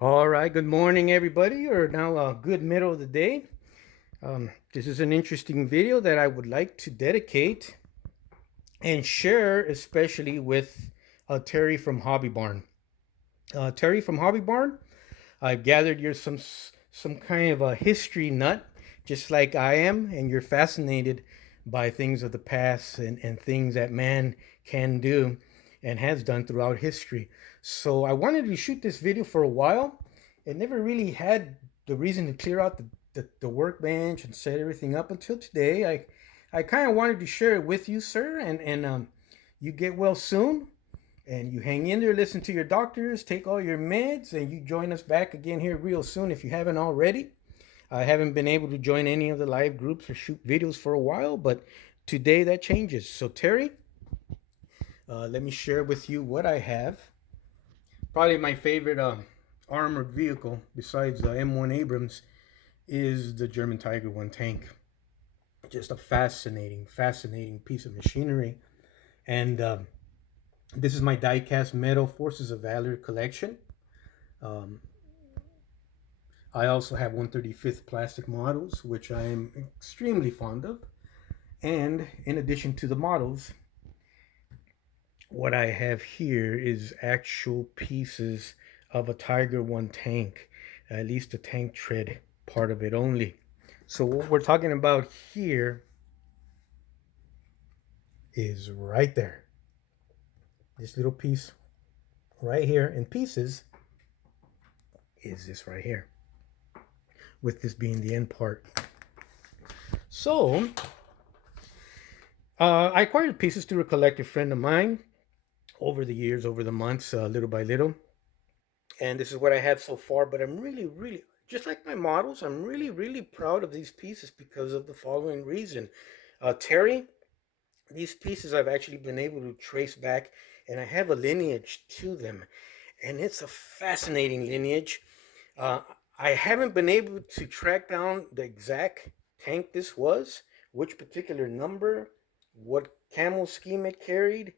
All right, good morning, everybody, or now good middle of the day. This is an interesting video that I would like to dedicate and share, especially with Terry from Hobby Barn. Terry from Hobby Barn, I've gathered you're some kind of a history nut, just like I am, and you're fascinated by things of the past and things that man can do and has done throughout history. So I wanted to shoot this video for a while. It never really had the reason to clear out the workbench and set everything up until today. I kind of wanted to share it with you, sir, and you get well soon and you hang in there, listen to your doctors, take all your meds, and you join us back again here real soon if you haven't already. I haven't been able to join any of the live groups or shoot videos for a while, but today that changes. So, Terry, let me share with you what I have. Probably my favorite armored vehicle besides the M1 Abrams is the German Tiger 1 tank. Just a fascinating piece of machinery. And this is my die-cast metal Forces of Valor collection. Um, I also have 135th plastic models, which I am extremely fond of. And in addition to the models, what I have here is actual pieces of a Tiger 1 tank, at least the tank tread part of it only. So what we're talking about here is right there. This little piece right here in pieces is this right here, with this being the end part. So I acquired pieces through a collective friend of mine over the years, over the months, little by little. And this is what I have so far, but I'm really, just like my models, I'm really proud of these pieces because of the following reason. Terry, these pieces I've actually been able to trace back, and I have a lineage to them. And it's a fascinating lineage. Uh, I haven't been able to track down the exact tank this was, which particular number, what camel scheme it carried,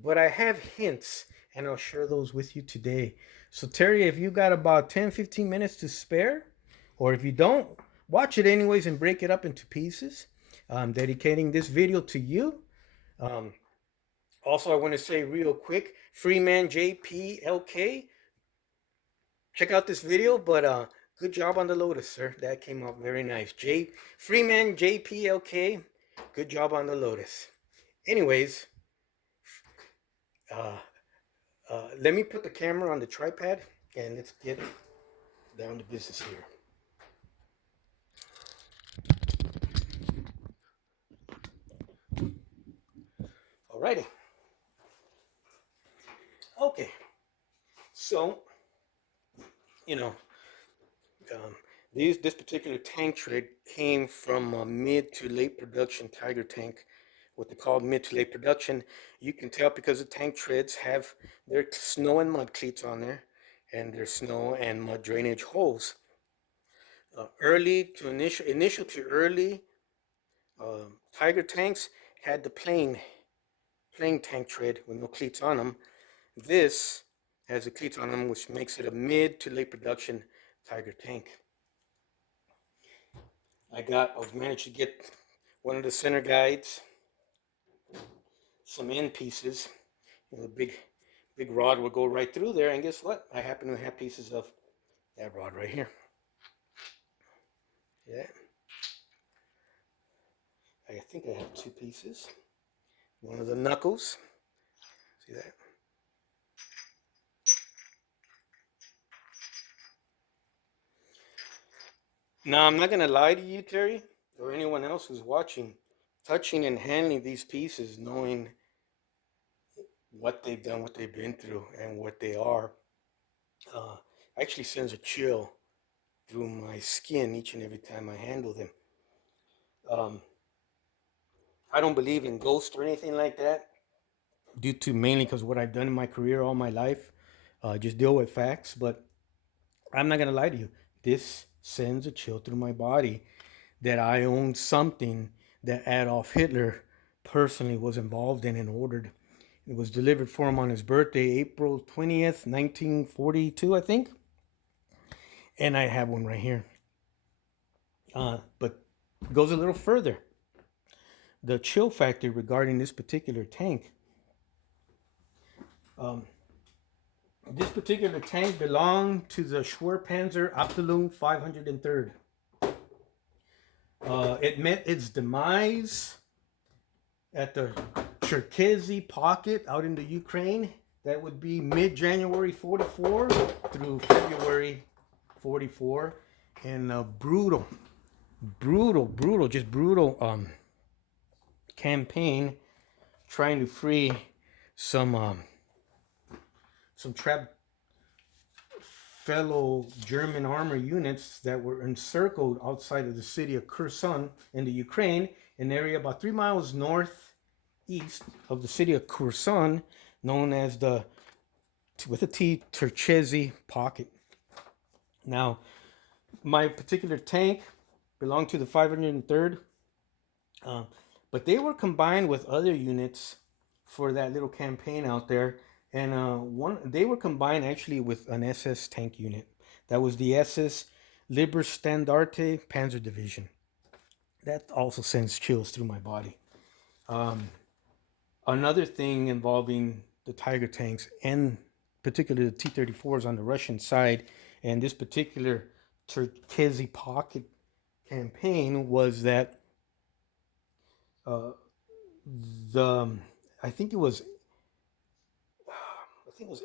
but I have hints, and I'll share those with you today. So, Terry, if you got about 10-15 minutes to spare, or if you don't, watch it anyways and break it up into pieces. I'm dedicating this video to you. Um, Also, I want to say real quick, Freeman JPLK, check out this video, but good job on the Lotus, sir. That came out very nice. Freeman JPLK, good job on the Lotus. Anyways, uh, let me put the camera on the tripod and let's get down to business here. Alrighty. Okay. So, you know, um, this particular tank tread came from mid to late production Tiger tank. What they call mid to late production. You can tell because the tank treads have their snow and mud cleats on there, and their snow and mud drainage holes. Early to initial to early Tiger tanks had the plain tank tread with no cleats on them. This has the cleats on them, which makes it a mid to late production Tiger tank. I've managed to get one of the center guides, some end pieces. The big rod will go right through there, and guess what? I happen to have pieces of that rod right here. Yeah, I think I have two pieces. One of the knuckles. See that? Now, I'm not going to lie to you, Terry, or anyone else who's watching. Touching and handling these pieces, knowing what they've done, what they've been through, and what they are, Uh, Actually sends a chill through my skin each and every time I handle them. Um, I don't believe in ghosts or anything like that, due to mainly because what I've done in my career all my life. Just deal with facts, but I'm not gonna lie to you. This sends a chill through my body that I own something that Adolf Hitler personally was involved in and ordered. It was delivered for him on his birthday, April 20th, 1942, I think. And I have one right here. But it goes a little further. The chill factor regarding this particular tank. Um, this particular tank belonged to the Schwerpanzer Abteilung 503rd. It met its demise at the Cherkasy pocket out in the Ukraine. That would be mid-January 44 through February 44. And just brutal campaign trying to free some trapped fellow German armor units that were encircled outside of the city of Kherson in the Ukraine, an area about 3 miles northeast of the city of Kherson, known as the, with a T, Cherkasy pocket. Now, my particular tank belonged to the 503rd, but they were combined with other units for that little campaign out there, and they were combined actually with an SS tank unit. That was the SS Liberstandarte Panzer Division. That also sends chills through my body. Another thing involving the Tiger tanks, and particularly the T-34s on the Russian side, and this particular Cherkasy pocket campaign, was that the I think it was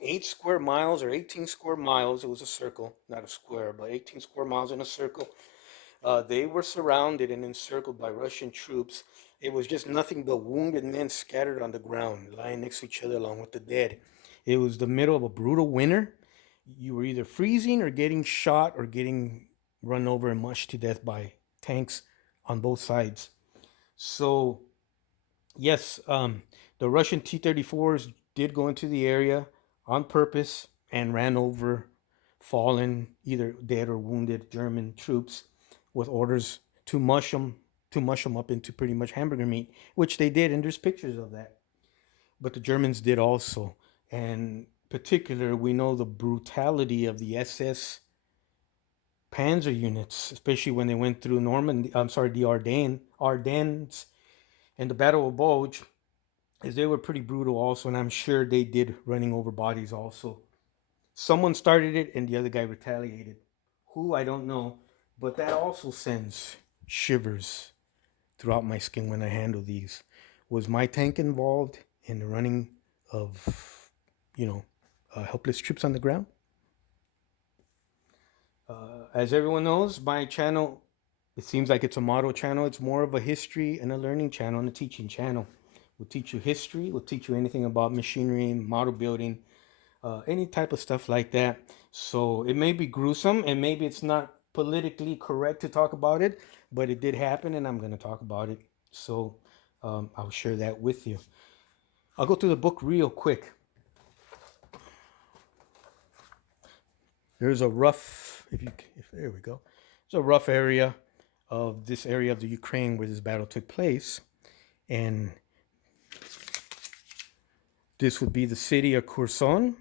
8 square miles or 18 square miles. It was a circle, not a square, but 18 square miles in a circle. They were surrounded and encircled by Russian troops. It was just nothing but wounded men scattered on the ground, lying next to each other along with the dead. It was the middle of a brutal winter. You were either freezing or getting shot or getting run over and mushed to death by tanks on both sides. So, yes, the Russian T-34s did go into the area on purpose and ran over fallen, either dead or wounded German troops, with orders to mush them up into pretty much hamburger meat, which they did, and there's pictures of that. But the Germans did also, and particular, we know the brutality of the SS Panzer units, especially when they went through the Ardennes, and the Battle of Bulge, is they were pretty brutal also, and I'm sure they did running over bodies also. Someone started it, and the other guy retaliated. Who, I don't know, but that also sends shivers throughout my skin when I handle these. Was my tank involved in the running of, helpless troops on the ground? As everyone knows, my channel, it seems like it's a model channel. It's more of a history and a learning channel and a teaching channel. We'll teach you history. We'll teach you anything about machinery, model building, any type of stuff like that. So it may be gruesome, and maybe it's not politically correct to talk about it, but it did happen, and I'm going to talk about it. So I'll share that with you. I'll go through the book real quick. There's a rough, there we go. There's a rough area of this area of the Ukraine where this battle took place, and this would be the city of Kherson.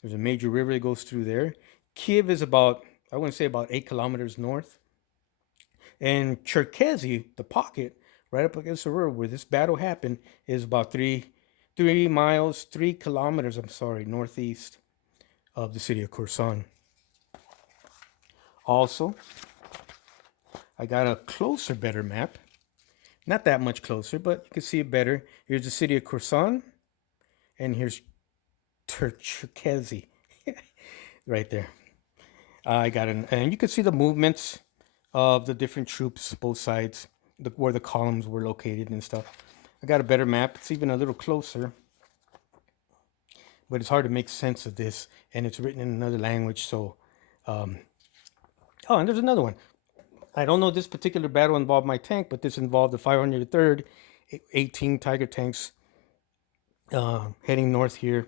There's a major river that goes through there. Kiev is about, I want to say about 8 kilometers north. And Cherkasy, the pocket, right up against the river where this battle happened, is about 3 kilometers, northeast of the city of Kherson. Also, I got a closer, better map. Not that much closer, but you can see it better. Here's the city of Kherson, and here's Cherkasy right there. I got and you can see the movements of the different troops, both sides, where the columns were located and stuff. I got a better map. It's even a little closer. but it's hard to make sense of this, and it's written in another language. So, oh, and there's another one. I don't know this particular battle involved my tank, but this involved the 503rd, 18 Tiger tanks heading north here,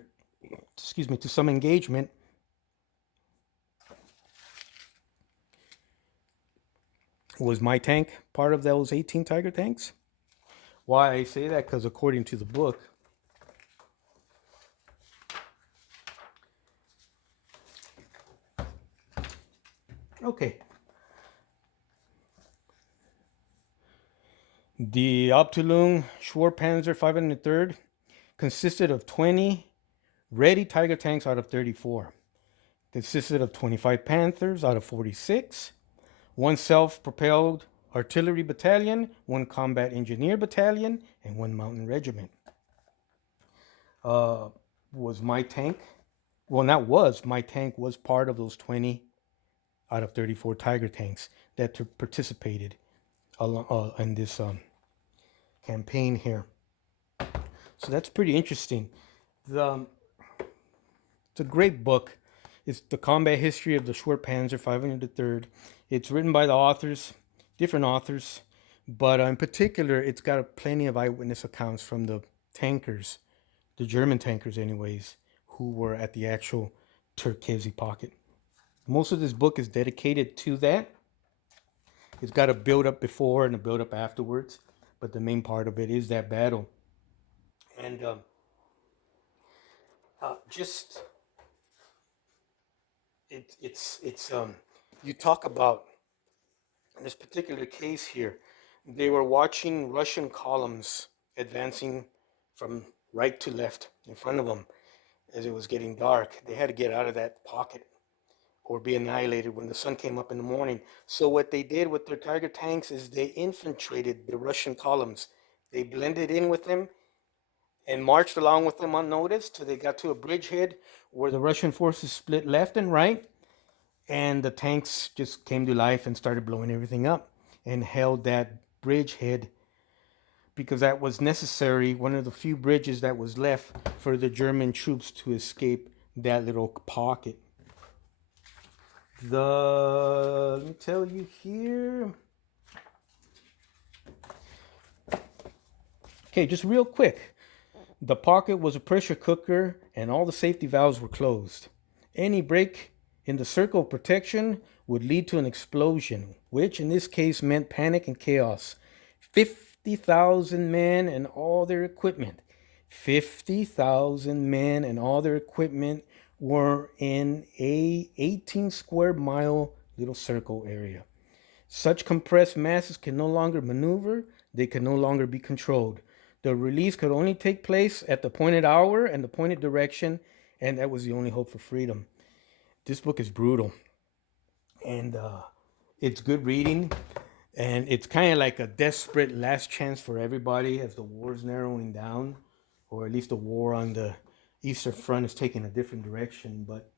excuse me, to some engagement. Was my tank part of those 18 Tiger tanks? Why I say that? Because according to the book, okay, the Abteilung Schwarpanzer 503rd consisted of 20 ready Tiger tanks out of 34. Consisted of 25 Panthers out of 46, one self-propelled artillery battalion, one combat engineer battalion, and one mountain regiment. Was my tank, well, not was, my tank was part of those 20 out of 34 Tiger tanks that participated in this campaign here. So that's pretty interesting. It's a great book. It's the combat history of the Schwarpanzer 503rd. It's written by the authors, different authors, but in particular, it's got plenty of eyewitness accounts from the tankers, the German tankers anyways, who were at the actual Turkezi pocket. Most of this book is dedicated to that. It's got a build-up before and a build-up afterwards, but the main part of it is that battle. And just it's you talk about in this particular case here, they were watching Russian columns advancing from right to left in front of them as it was getting dark. They had to get out of that pocket or be annihilated when the sun came up in the morning. So what they did with their Tiger tanks is they infiltrated the Russian columns. They blended in with them and marched along with them unnoticed till they got to a bridgehead where the Russian forces split left and right, and the tanks just came to life and started blowing everything up and held that bridgehead because that was necessary, one of the few bridges that was left for the German troops to escape that little pocket. Let me tell you here. Okay, just real quick. The pocket was a pressure cooker and all the safety valves were closed. Any break in the circle of protection would lead to an explosion, which in this case meant panic and chaos. 50,000 men and all their equipment. 50,000 men and all their equipment were in a 18 square mile little circle area. Such compressed masses can no longer maneuver. They can no longer be controlled. The release could only take place at the pointed hour and the pointed direction, and that was the only hope for freedom. This book is brutal, and it's good reading, and it's kind of like a desperate last chance for everybody as the war's narrowing down, or at least the war on the Eastern Front is taking a different direction, but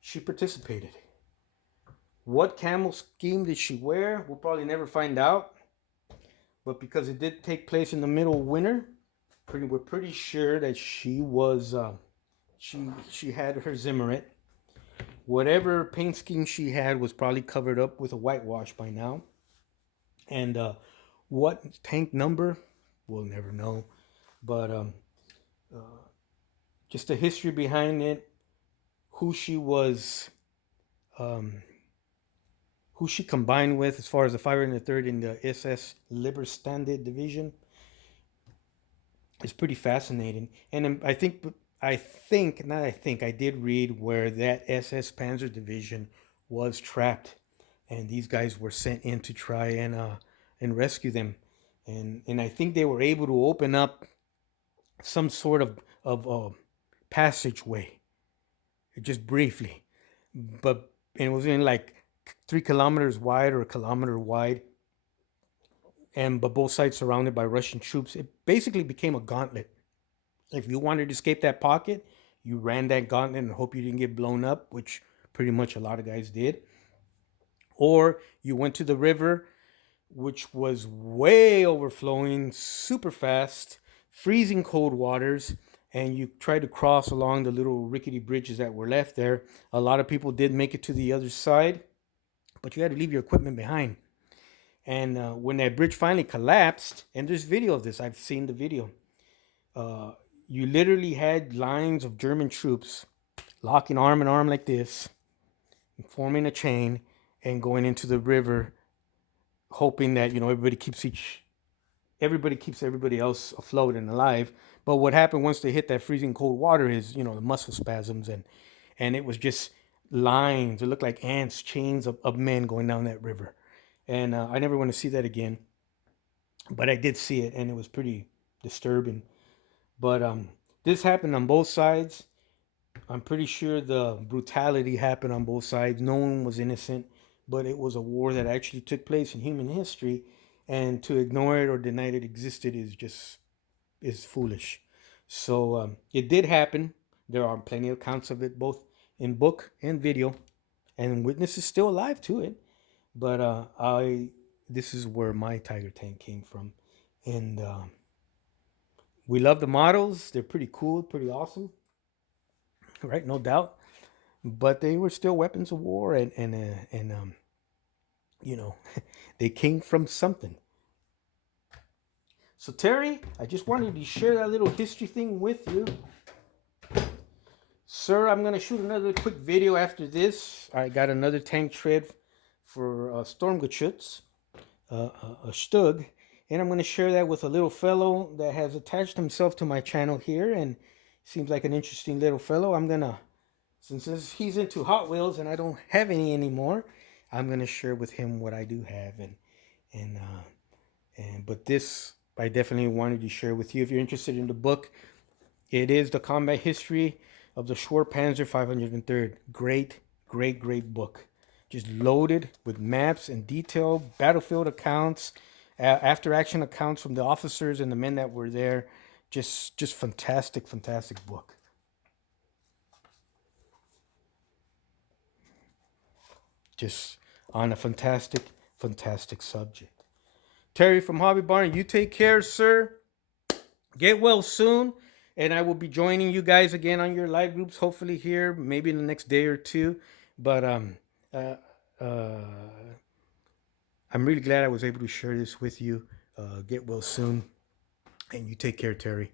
she participated. What camel scheme did she wear? We'll probably never find out. But because it did take place in the middle of winter, we're pretty sure that she was, she had her Zimmerit. Whatever paint scheme she had was probably covered up with a whitewash by now. And what tank number, we'll never know. But just the history behind it, who she was, who she combined with as far as the 503rd in the SS Liberstande division is pretty fascinating. And I did read where that SS Panzer division was trapped, and these guys were sent in to try and rescue them. And I think they were able to open up some sort of passageway, just briefly, but it was in like 3 kilometers wide or a kilometer wide, but both sides surrounded by Russian troops. It basically became a gauntlet. If you wanted to escape that pocket, you ran that gauntlet and hope you didn't get blown up, which pretty much a lot of guys did. Or you went to the river, which was way overflowing, super fast, freezing cold waters, and you tried to cross along the little rickety bridges that were left there. A lot of people did make it to the other side, but you had to leave your equipment behind. And when that bridge finally collapsed, and there's video of this, I've seen the video. Uh, you literally had lines of German troops locking arm in arm like this, forming a chain, and going into the river, hoping that everybody keeps everybody else afloat and alive. But what happened once they hit that freezing cold water is the muscle spasms, and it was just lines. It looked like ants, chains of men going down that river. And I never want to see that again. But I did see it, and it was pretty disturbing. But this happened on both sides. I'm pretty sure the brutality happened on both sides. No one was innocent, but it was a war that actually took place in human history, and to ignore it or deny it existed is foolish. So it did happen. There are plenty of accounts of it, both in book and video, and witnesses still alive to it. But this is where my Tiger tank came from, and we love the models. They're pretty cool, pretty awesome, right? No doubt. But they were still weapons of war, and you know, they came from something. So Terry, I just wanted to share that little history thing with you. Sir, I'm gonna shoot another quick video after this. I got another tank tread for Stormgeschütz, a Stug, and I'm gonna share that with a little fellow that has attached himself to my channel here, and seems like an interesting little fellow. I'm gonna, since he's into Hot Wheels and I don't have any anymore, I'm gonna share with him what I do have, but this I definitely wanted to share with you. If you're interested in the book, it is The Combat History of the Schwerpanzer 503rd. Great book. Just loaded with maps and detailed battlefield accounts, after action accounts from the officers and the men that were there. Just fantastic book. Just on a fantastic subject. Terry from Hobby Barn, you take care, sir. Get well soon. And I will be joining you guys again on your live groups, hopefully here, maybe in the next day or two. But I'm really glad I was able to share this with you. Get well soon. And you take care, Terry.